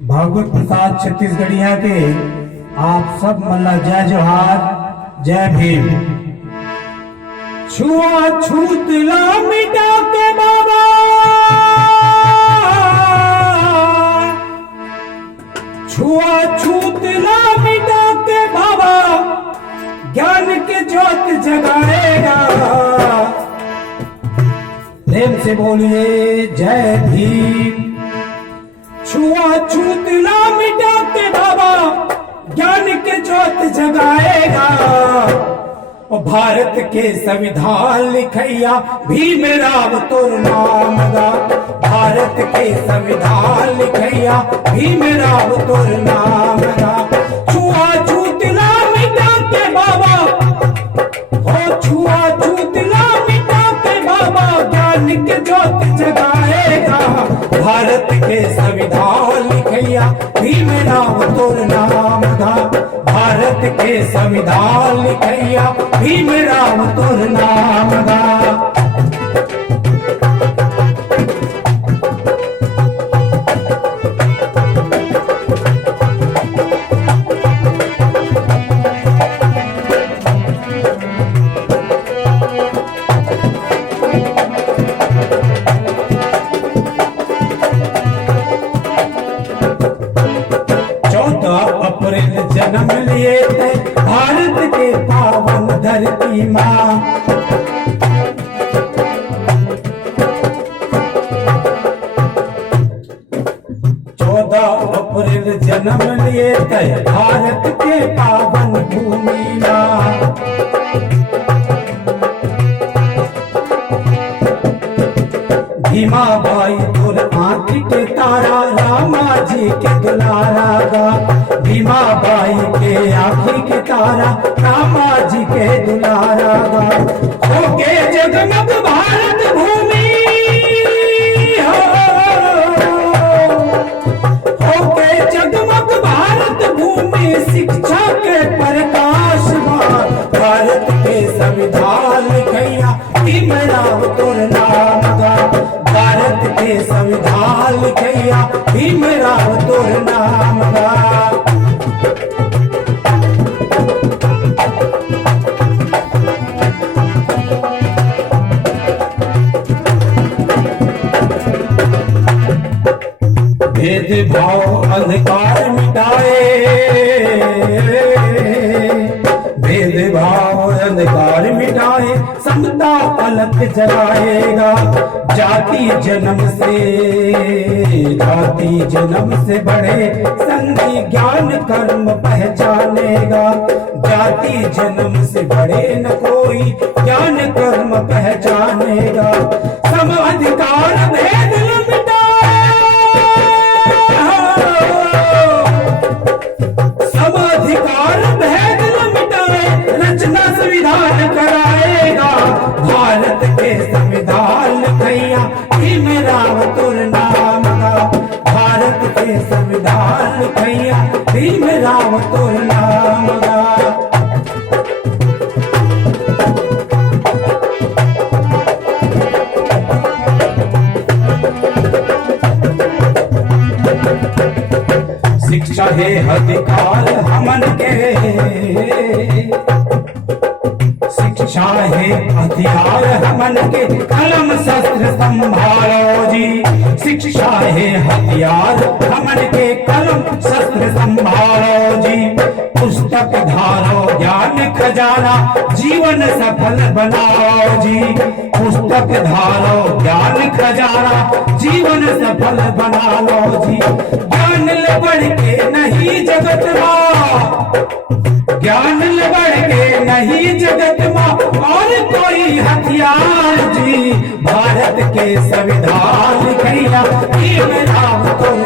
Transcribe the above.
भागवत प्रसाद छत्तीसगढ़िया के आप सब मल्ला जय जोहार जय भीम। छुआछूत ला मिटा के बाबा, छुआछूत ला मिटा के बाबा ज्ञान के ज्योत जगाएगा। प्रेम से बोलिए जय भीम। छुआछूत ला मिटा के बाबा ज्ञान के ज्योत जगाएगा। और भारत के संविधान लिखैया भीमराव तोर नाम गा। भारत के संविधान लिखैया भीमराव तोर नाम गा। छुआछूत ला मिटा के बाबा, हो छुआछूत ला मिटा के बाबा ज्ञान के ज्योत जगाएगा। भारत के संविधान लिखैया भीमराव तोर नाम गा। भारत के संविधान लिखैया भीमराव तोर नाम गा। अप्रैल जन्म लिए थे भारत के पावन धरती माँ। 14 अप्रैल जन्म लिए थे भारत के पावन भूमि माँ। भीमाबाई तोर आँख के तारा रामा जी के दुलारा गा। भीमाबाई के आँखी के तारा रामा जी के दुलारा गा। हो के जगमग भारत भूमि, हो के जगमग भारत भूमि शिक्षा के प्रकाश माँ। भारत के संविधान लिखैया भीमराव तोर नाम गा। भारत के संविधान लिखैया भीमराव तोर नाम गा। भेदभाव अंधकार मिटाए, भेदभाव अंधकार मिटाए समता पलक जलाएगा। जाति जन्म से बढ़े संगी ज्ञान कर्म पहचानेगा। जाति जन्म से बढ़े न कोई ज्ञान कर्म पहचानेगा। सम अधिकार भेद मिटाए, सम अधिकार भेद मिटाए रचना संविधान कराएगा। भारत के संविधान लिखैया भीमराव तोर नाम गा। भारत के संविधान लिखैया भीमराव तोर नाम गा। शिक्षा है अधिकार हमन के, शिक्षा है हथियार हमन के कलम शस्त्र संभालो जी। शिक्षा है हथियार हमन के कलम शस्त्र संभालो जी। पुस्तक धारो ज्ञान खजाना जीवन सफल बनाओ जी। पुस्तक धारो ज्ञान खजाना जीवन सफल बना लो जी। ज्ञान ले बढ़ के नहीं जगत माँ, ज्ञान ले बढ़ के नहीं जगत माँ और कोई हथियार जी। भारत के संविधान लिखैया भीमराव तोर